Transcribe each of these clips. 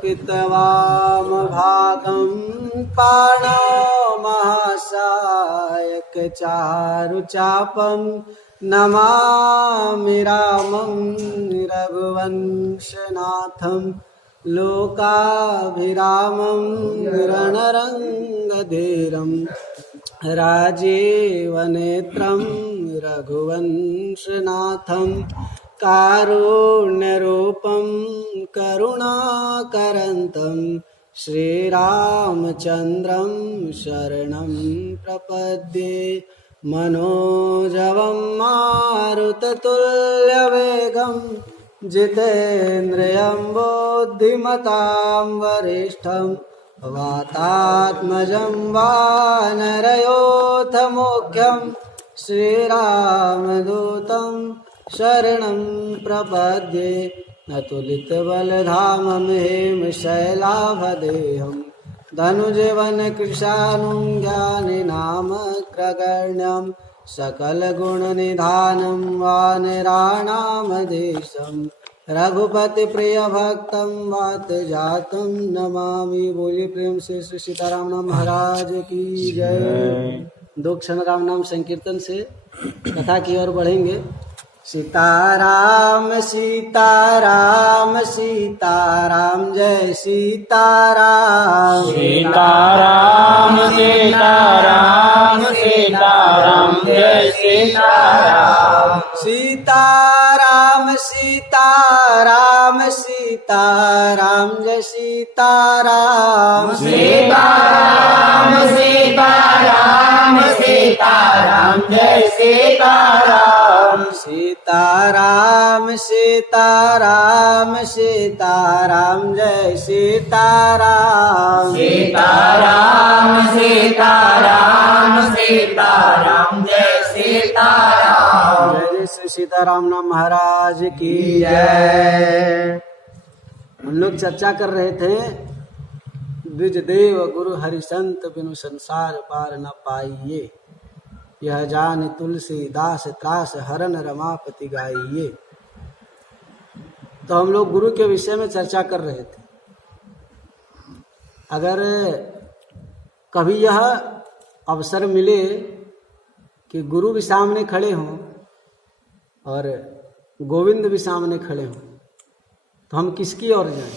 पितवामभागं पाणौ महासायकचारुचापं नमामि रामं रघुवंशनाथं लोकाभिरामं रणरङ्गधीरं राजीवनेत्रं रघुवंशनाथं कारुण्यरूपं करुणाकरन्तं श्रीरामचन्द्रं शरणं प्रपद्ये। मनोजवं मारुततुल्यवेगं जितेन्द्रियं बुद्धिमतां वरिष्ठं वातात्मजं वानरयोथमुख्यं श्रीरामदूतं शरणं प्रपद्ये। अतुलितबलधामं हेमशैलाभदेहं धनुजवनकृशानुं ज्ञानिनामग्रगण्यं सकलगुणनिधानं वानराणामधीशं रघुपतिप्रियभक्तं वातजातं नमामि। बोलिए प्रेम से श्री सीताराम नाम महाराज की जय। दो क्षण राम नाम संकीर्तन से कथा की ओर बढ़ेंगे। सीताराम सीताराम सीताराम जय सीताराम। सीताराम सीताराम सीताराम जय सीताराम। सीताराम सीताराम सीताराम जय सीताराम। सीताराम सीताराम सीताराम जय सीताराम। सीताराम सीताराम सीताराम जय सीताराम। सीताराम सीताराम सीताराम जय सीताराम। जय श्री सीताराम नाम महाराज की जय। हम लोग चर्चा कर रहे थे द्विजदेव गुरु हरिसंत बिनु संसार पार न पाइए, यह जान तुलसीदास त्रास हरन रमापति गाइए। तो हम लोग गुरु के विषय में चर्चा कर रहे थे। अगर कभी यह अवसर मिले कि गुरु भी सामने खड़े हों और गोविंद भी सामने खड़े हों, तो हम किसकी ओर जाएं?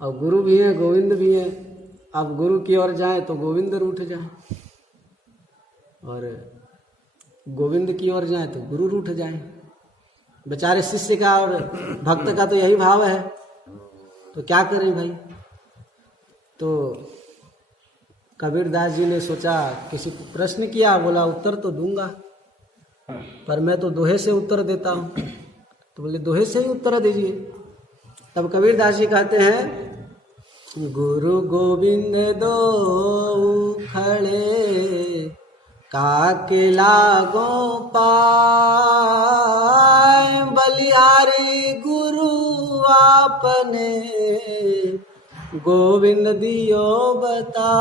अब गुरु भी हैं गोविंद भी हैं। अब गुरु की ओर जाएं तो गोविंद रूठ जाए, और गोविंद की ओर जाएं तो गुरु रूठ जाएं। बेचारे शिष्य का और भक्त का तो यही भाव है, तो क्या करें भाई। तो कबीरदास जी ने सोचा, किसी को प्रश्न किया, बोला उत्तर तो दूंगा, पर मैं तो दोहे से उत्तर देता हूँ। तो बोले दोहे से ही उत्तर दीजिए। तब कबीरदास जी कहते हैं, गुरु गोविंद दो खड़े काके लागो पाए, बलिहारी गुरु आपने गोविंद दियो बताए,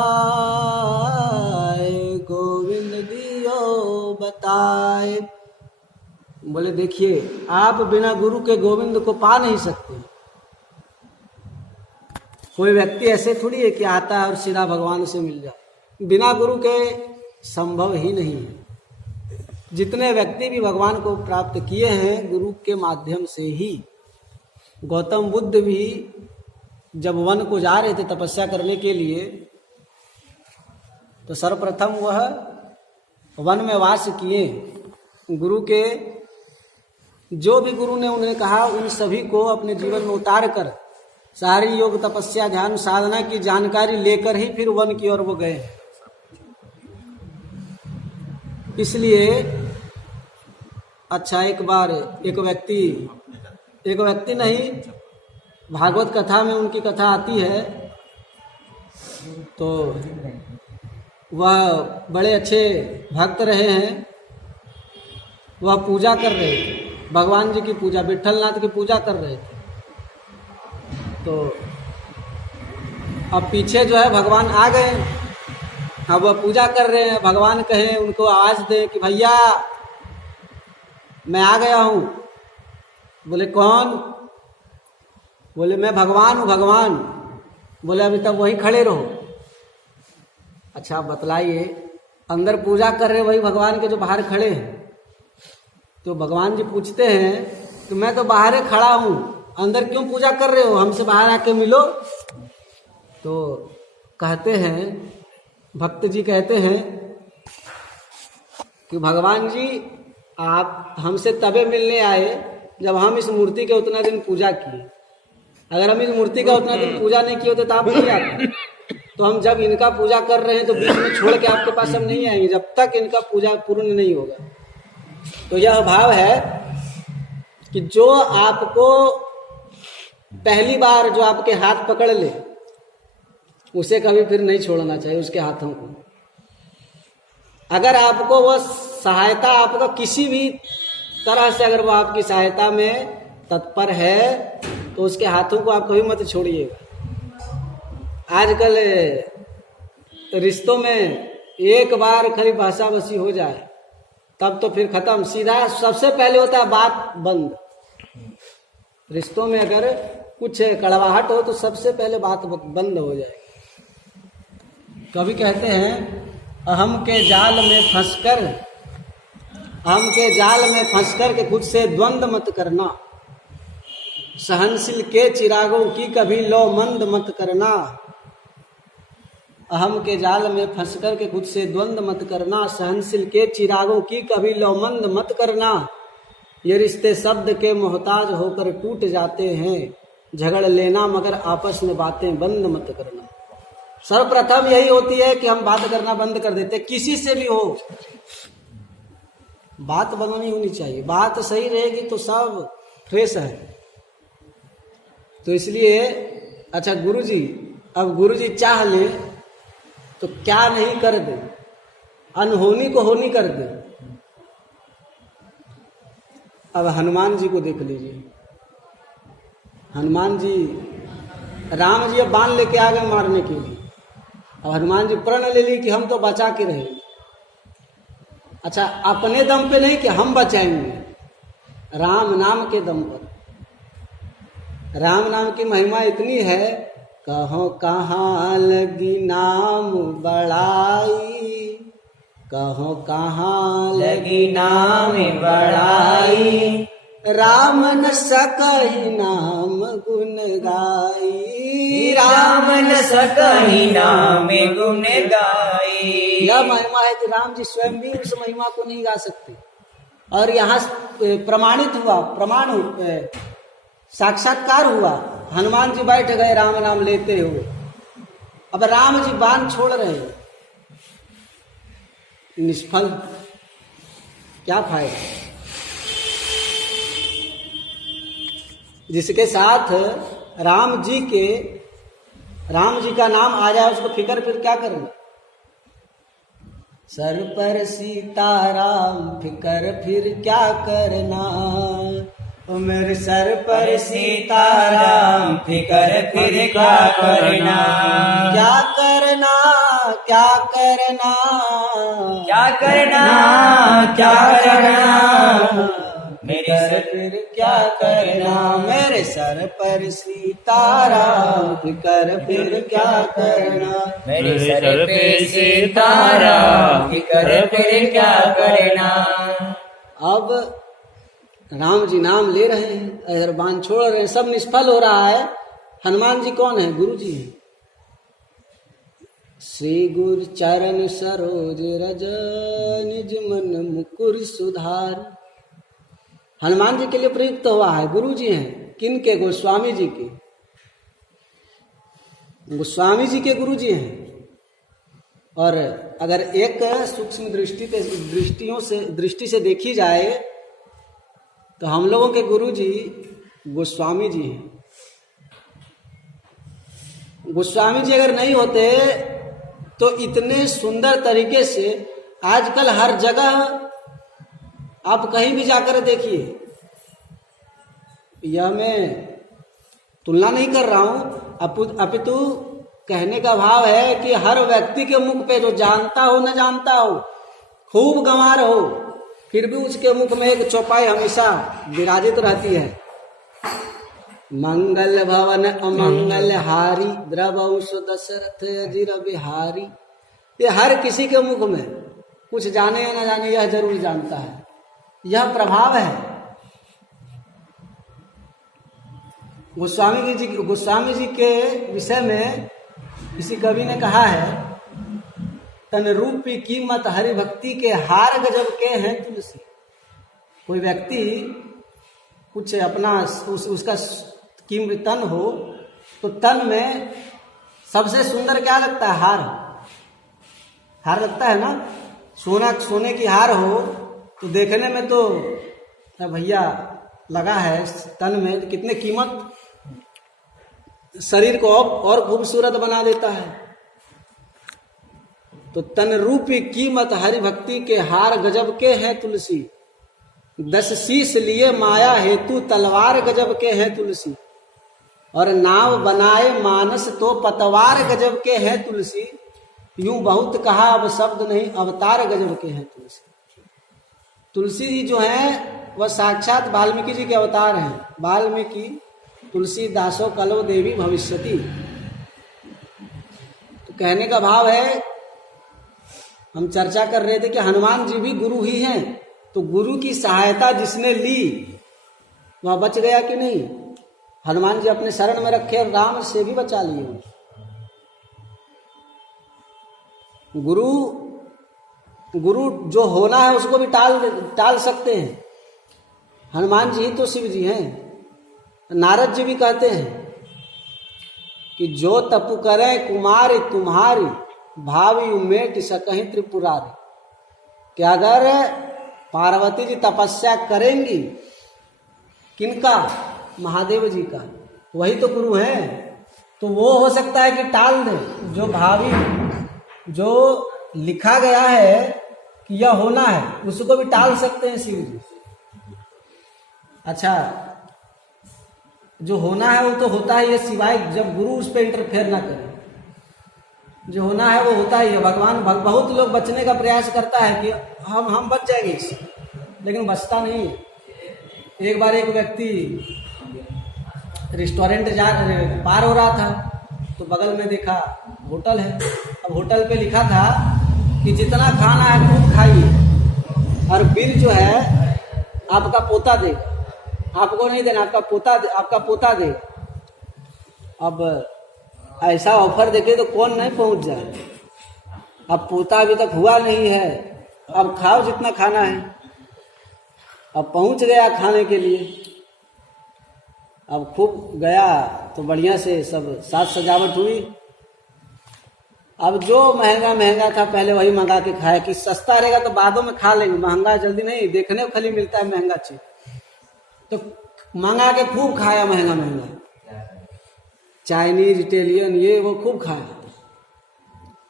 गोविंद दियो बताए। बोले देखिए, आप बिना गुरु के गोविंद को पा नहीं सकते। कोई व्यक्ति ऐसे थोड़ी है कि आता है और सीधा भगवान से मिल जाए। बिना गुरु के संभव ही नहीं है। जितने व्यक्ति भी भगवान को प्राप्त किए हैं गुरु के माध्यम से ही। गौतम बुद्ध भी जब वन को जा रहे थे तपस्या करने के लिए, तो सर्वप्रथम वह वन में वास किए। गुरु के जो भी गुरु ने उन्हें कहा उन सभी को अपने जीवन में उतार कर सारी योग तपस्या ध्यान साधना की जानकारी लेकर ही फिर वन की ओर वो गए। इसलिए अच्छा, एक बार एक व्यक्ति नहीं, भागवत कथा में उनकी कथा आती है। तो वह बड़े अच्छे भक्त रहे हैं। वह पूजा कर रहे थे, भगवान जी की पूजा, विट्ठलनाथ की पूजा कर रहे थे। तो अब पीछे जो है भगवान आ गए। अब वह पूजा कर रहे हैं, भगवान कहें उनको आवाज दें कि भैया मैं आ गया हूँ। बोले कौन? बोले मैं भगवान हूँ भगवान। बोले अभी तक वहीं खड़े रहो। अच्छा बतलाइए, अंदर पूजा कर रहे वही भगवान के जो बाहर खड़े हैं। तो भगवान जी पूछते हैं कि मैं तो बाहर खड़ा हूँ, अंदर क्यों पूजा कर रहे हो, हमसे बाहर आके मिलो। तो कहते हैं, भक्त जी कहते हैं कि भगवान जी आप हमसे तबे मिलने आए जब हम इस मूर्ति के उतना दिन पूजा किए। अगर हम इस मूर्ति का उतना दिन पूजा नहीं किए होते तो आप नहीं आते। तो हम जब इनका पूजा कर रहे हैं तो बीच में छोड़ के आपके पास हम नहीं आएंगे जब तक इनका पूजा पूर्ण नहीं होगा। तो यह भाव है कि जो आपको पहली बार जो आपके हाथ पकड़ ले उसे कभी फिर नहीं छोड़ना चाहिए, उसके हाथों को। अगर आपको वह सहायता, आपका किसी भी तरह से अगर वो आपकी सहायता में तत्पर है तो उसके हाथों को आप कभी मत छोड़िएगा। आजकल रिश्तों में एक बार खाली भाषा बसी हो जाए तब तो फिर खत्म, सीधा सबसे पहले होता है बात बंद। रिश्तों में अगर कुछ कड़वाहट हो तो सबसे पहले बात बंद हो जाए। कभी कहते हैं अहम के जाल में फंसकर, अहम के जाल में फंसकर के खुद से द्वंद्व मत करना, सहनशील के चिरागों की कभी लो मंद मत करना। अहम के जाल में फंसकर के खुद से द्वंद्व मत करना, सहनशील के चिरागों की कभी लो मंद मत करना। ये रिश्ते शब्द के मोहताज होकर टूट जाते हैं, झगड़ लेना मगर आपस में बातें बंद मत करना। सर्वप्रथम यही होती है कि हम बात करना बंद कर देते, किसी से भी हो बात बंद नहीं होनी चाहिए। बात सही रहेगी तो सब फ्रेश है। तो इसलिए अच्छा गुरुजी, अब गुरुजी चाह ले तो क्या नहीं कर दे, अनहोनी को होनी कर दे। अब हनुमान जी को देख लीजिए, हनुमान जी, राम जी अब बाण लेके आ गए मारने के लिए। अब हनुमान जी प्रण ले ली कि हम तो बचा के रहे। अच्छा अपने दम पे नहीं कि हम बचाएंगे, राम नाम के दम पर। राम नाम की महिमा इतनी है, कहो कहाँ लगी नाम बड़ाई, कहो कहाँ लगी नाम बड़ाई, राम न सकहि नाम गुण गाई, राम न सकहि नाम गुण गाई। यह महिमा है कि राम जी स्वयं भी उस महिमा को नहीं गा सकते। और यहाँ प्रमाणित हुआ, प्रमाण साक्षात्कार हुआ। हनुमान जी बैठ गए राम नाम लेते हुए। अब राम जी बाण छोड़ रहे हैं, निष्फल, क्या फायदा। जिसके साथ राम जी का नाम आ जाए उसको फिक्र फिर क्या करना। सर पर सीताराम फिक्र फिर क्या करना, ओ मेरे सर पर सीताराम फिक्र फिर क्या करना, क्या करना, क्या करना, क्या करना, क्या करना, मेरे सर फिर क्या करना, मेरे सर पर सीताराम फिक्र फिर क्या करना, मेरे सर पे सीताराम फिक्र फिर क्या करना। अब राम जी नाम ले रहे हैं, इधर बाण छोड़ रहे हैं, सब निष्फल हो रहा है। हनुमान जी कौन है? गुरु जी हैं। श्री गुरु चरण सरोज रज निज मन मुकुर सुधार। हनुमान जी के लिए प्रयुक्त हुआ है, गुरु जी हैं। किन के? गोस्वामी जी के। गोस्वामी जी के गुरु जी हैं। और अगर एक सूक्ष्म दृष्टि से देखी जाए तो हम लोगों के गुरु जी गोस्वामी जी हैं। गोस्वामी जी अगर नहीं होते तो इतने सुंदर तरीके से आजकल हर जगह आप कहीं भी जाकर देखिए, यह मैं तुलना नहीं कर रहा हूं, अपितु कहने का भाव है कि हर व्यक्ति के मुख पे, जो जानता हो न जानता हो, खूब गंवार हो, फिर भी उसके मुख में एक चौपाई हमेशा विराजित रहती है। मंगल भवन अमंगल हारी द्रवंश दशरथ अजिर बिहारी। ये हर किसी के मुख में, कुछ जाने या न जाने, यह जरूर जानता है, यह प्रभाव है। गोस्वामी जी के विषय में किसी कवि ने कहा है, तन रूपी कीमत हरि भक्ति के हार गजब के हैं तुलसी। कोई व्यक्ति कुछ अपना उसका कीमत तन हो, तो तन में सबसे सुंदर क्या लगता है? हार लगता है ना। सोने की हार हो तो देखने में तो भैया लगा है तन में, तो कितने कीमत, शरीर को और खूबसूरत बना देता है। तो तन रूपी कीमत हरि भक्ति के हार गजब के हैं तुलसी। 10 शीश लिए माया हेतु तलवार गजब के हैं तुलसी। और नाव बनाए मानस तो पतवार गजब के हैं तुलसी। यूं बहुत कहा अब शब्द नहीं, अवतार गजब के हैं तुलसी। तुलसी जी जो हैं वह साक्षात वाल्मीकि जी के अवतार हैं। वाल्मीकि तुलसी दासो कलो देवी भविष्यति। तो कहने का भाव है, हम चर्चा कर रहे थे कि हनुमान जी भी गुरु ही हैं, तो गुरु की सहायता जिसने ली वह बच गया कि नहीं? हनुमान जी अपने शरण में रखे और राम से भी बचा लिए। गुरु जो होना है उसको भी टाल सकते हैं। हनुमान जी ही तो शिव जी हैं। नारद जी भी कहते हैं कि जो तपु करे कुमारी तुम्हारी भावी उमेट सकहि त्रिपुरारी। कि अगर पार्वती जी तपस्या करेंगी, किनका? महादेव जी का, वही तो गुरु है। तो वो हो सकता है कि टाल दे जो भावी, जो लिखा गया है कि यह होना है, उसको भी टाल सकते हैं शिव जी। अच्छा, जो होना है वो तो होता ही है, सिवाय जब गुरु उस पर इंटरफेयर ना करे। जो होना है वो होता ही है। भगवान बहुत लोग बचने का प्रयास करता है कि हम बच जाएंगे इससे, लेकिन बचता नहीं है। एक बार एक व्यक्ति रेस्टोरेंट पार हो रहा था, तो बगल में देखा होटल है। अब होटल पे लिखा था कि जितना खाना है खूब खाइए और बिल जो है आपका पोता देगा, आपको नहीं देना, आपका पोता देगा। अब ऐसा ऑफर देखे तो कौन नहीं पहुंच जाए। अब पोता अभी तक हुआ नहीं है, अब खाओ जितना खाना है। अब पहुंच गया खाने के लिए, अब खूब गया तो बढ़िया से सब साज सजावट हुई। अब जो महंगा था पहले वही मंगा के खाया कि सस्ता रहेगा तो बादों में खा लेंगे, महंगा जल्दी नहीं, देखने को खाली मिलता है महंगा चीज। तो मंगा के खूब खाया, महंगा चाइनीज इटालियन ये वो खूब खाया।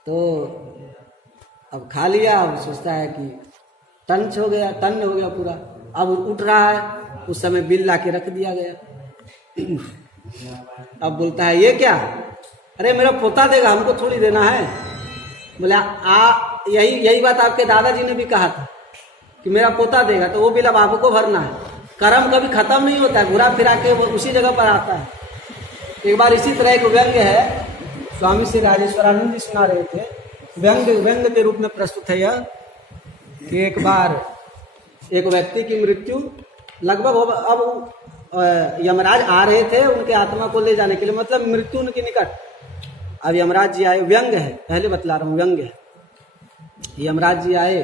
तो अब खा लिया, अब सोचता है कि टन हो गया पूरा। अब उठ रहा है, उस समय बिल ला के रख दिया गया। अब बोलता है ये क्या? अरे मेरा पोता देगा, हमको थोड़ी देना है। बोला यही बात आपके दादाजी ने भी कहा था कि मेरा पोता देगा, तो वो बिल अब आपको भरना है। कर्म कभी खत्म नहीं होता है, घुरा फिरा के वो उसी जगह पर आता है। एक बार इसी तरह एक व्यंग्य है, स्वामी श्री राजेश्वरानंद जी सुना रहे थे। व्यंग्य के रूप में प्रस्तुत है यह कि एक बार एक व्यक्ति की मृत्यु लगभग, अब यमराज आ रहे थे उनके आत्मा को ले जाने के लिए, मतलब मृत्यु उनके निकट। अब यमराज जी आए, व्यंग्य है, पहले बतला रहा हूँ, व्यंग्य है। यमराज जी आए,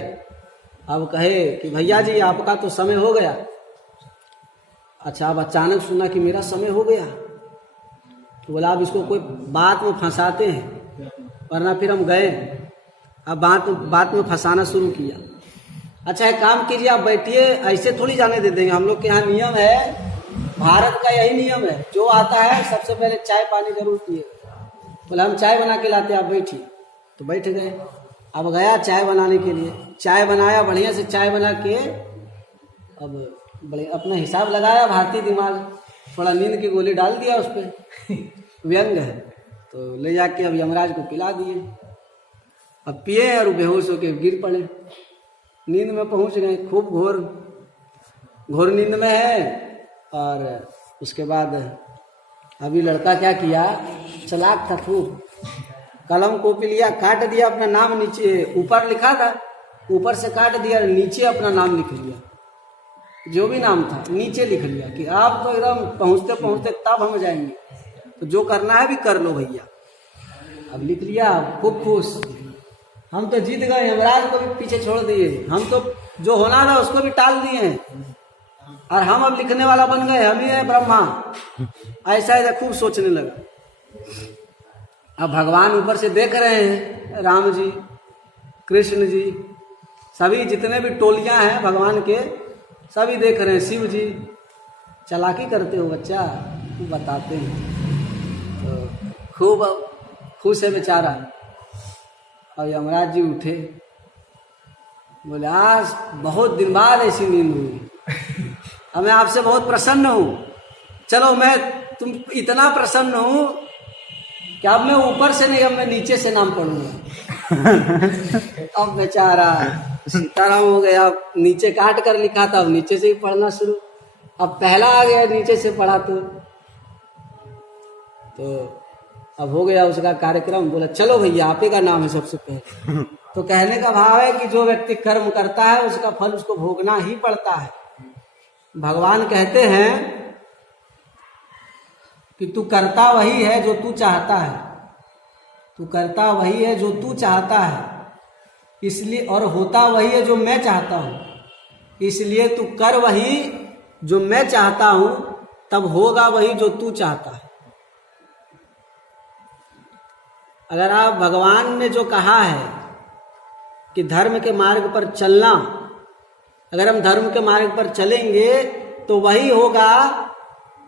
अब कहे कि भैया जी आपका तो समय हो गया। अच्छा, अब अचानक सुना कि मेरा समय हो गया, तो बोला अब इसको कोई बात में फंसाते हैं, वरना फिर हम गए। अब बात में फंसाना शुरू किया। अच्छा एक काम कीजिए, आप बैठिए, ऐसे थोड़ी जाने दे देंगे। हम लोग के यहाँ नियम है, भारत का यही नियम है, जो आता है सबसे पहले चाय पानी जरूर पिए। बोला हम चाय बना के लाते, आप बैठिए। तो बैठ गए। अब गया चाय बनाने के लिए, चाय बनाया, बढ़िया से चाय बना के अब बड़े अपना हिसाब लगाया, भारतीय दिमाग, थोड़ा नींद की गोली डाल दिया उस पर। व्यंग है, तो ले जाके अब यमराज को पिला दिए। अब पिए और बेहोश होके गिर पड़े, नींद में पहुंच गए। खूब घोर नींद में है। और उसके बाद अभी लड़का क्या किया, चालाक था खूब, कलम कॉपी लिया, काट दिया अपना नाम, नीचे ऊपर लिखा था, ऊपर से काट दिया, नीचे अपना नाम लिख लिया, जो भी नाम था नीचे लिख लिया कि आप तो एकदम पहुंचते पहुंचते तब हम जाएंगे, तो जो करना है भी कर लो भैया। अब लिख लिया, खूब खुश, हम तो जीत गए, यमराज को भी पीछे छोड़ दिए, हम तो जो होना था उसको भी टाल दिए हैं, और हम अब लिखने वाला बन गए, हम ही है ब्रह्मा। ऐसा ऐसा खूब सोचने लगा। अब भगवान ऊपर से देख रहे हैं, राम जी, कृष्ण जी, सभी जितने भी टोलियां हैं भगवान के, सभी देख रहे हैं। शिव जी, चालाकी करते हो बच्चा, खूब बताते हैं, तो खूब खुश है बेचारा। और यमराज जी उठे, बोले आज बहुत दिन बाद ऐसी नींद हुई, अब मैं आपसे बहुत प्रसन्न हूँ, चलो मैं तुम इतना प्रसन्न हूँ कि अब मैं ऊपर से नहीं, अब मैं नीचे से नाम पढ़ूंगा। अब बेचारा सीताराम हो गया, अब नीचे काट कर लिखा था, अब नीचे से ही पढ़ना शुरू, अब पहला आ गया नीचे से पढ़ा, तो अब हो गया उसका कार्यक्रम। बोला चलो भैया आप ही का नाम है सबसे पहले। तो कहने का भाव है कि जो व्यक्ति कर्म करता है उसका फल उसको भोगना ही पड़ता है। भगवान कहते हैं कि तू करता वही है जो तू चाहता है, तू करता वही है जो तू चाहता है, इसलिए, और होता वही है जो मैं चाहता हूं, इसलिए तू कर वही जो मैं चाहता हूं, तब होगा वही जो तू चाहता है। अगर आप भगवान ने जो कहा है कि धर्म के मार्ग पर चलना, अगर हम धर्म के मार्ग पर चलेंगे तो वही होगा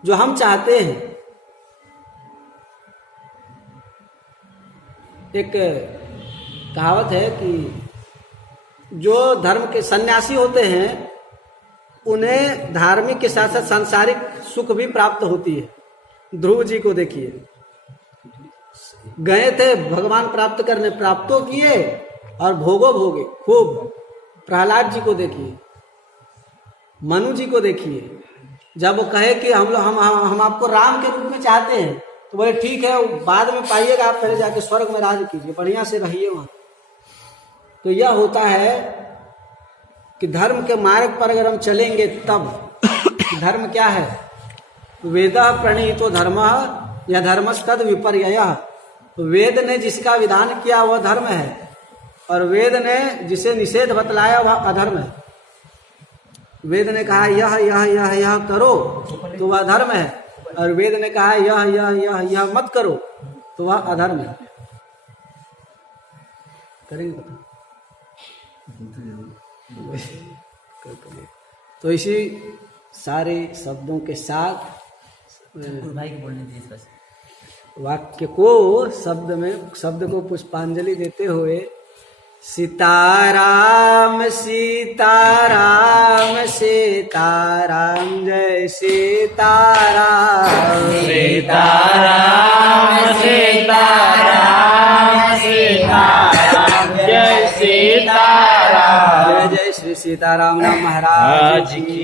जो हम चाहते हैं। एक कहावत है कि जो धर्म के सन्यासी होते हैं उन्हें धार्मिक के साथ साथ सांसारिक सुख भी प्राप्त होती है। ध्रुव जी को देखिए, गए थे भगवान प्राप्त करने, प्राप्तो किए और भोगो भोगे खूब। प्रहलाद जी को देखिए, मनु जी को देखिए, जब वो कहे कि हम आपको राम के रूप में चाहते हैं, तो बोले ठीक है, बाद में पाइएगा, आप पहले जाके स्वर्ग में राज कीजिए, बढ़िया से रहिए वहां। तो यह होता है कि धर्म के मार्ग पर अगर हम चलेंगे तब, धर्म क्या है, वेदा प्रणीतो धर्म या धर्मस्तद विपर्ययः, वेद ने जिसका विधान किया वह धर्म है, और वेद ने जिसे निषेध बतलाया वह अधर्म है। वेद ने कहा यह यह यह यह करो तो वह धर्म है, और वेद ने कहा यह यह यह यह मत करो तो वह अधर्म है। करेंगे पता? तो इसी सारे शब्दों के साथ वाक्य को शब्द को पुष्पांजलि देते हुए सीताराम सीताराम सीताराम जय सीताराम सीताराम सीताराम सीताराम जय सीताराम। जय जय श्री सीताराम महाराज की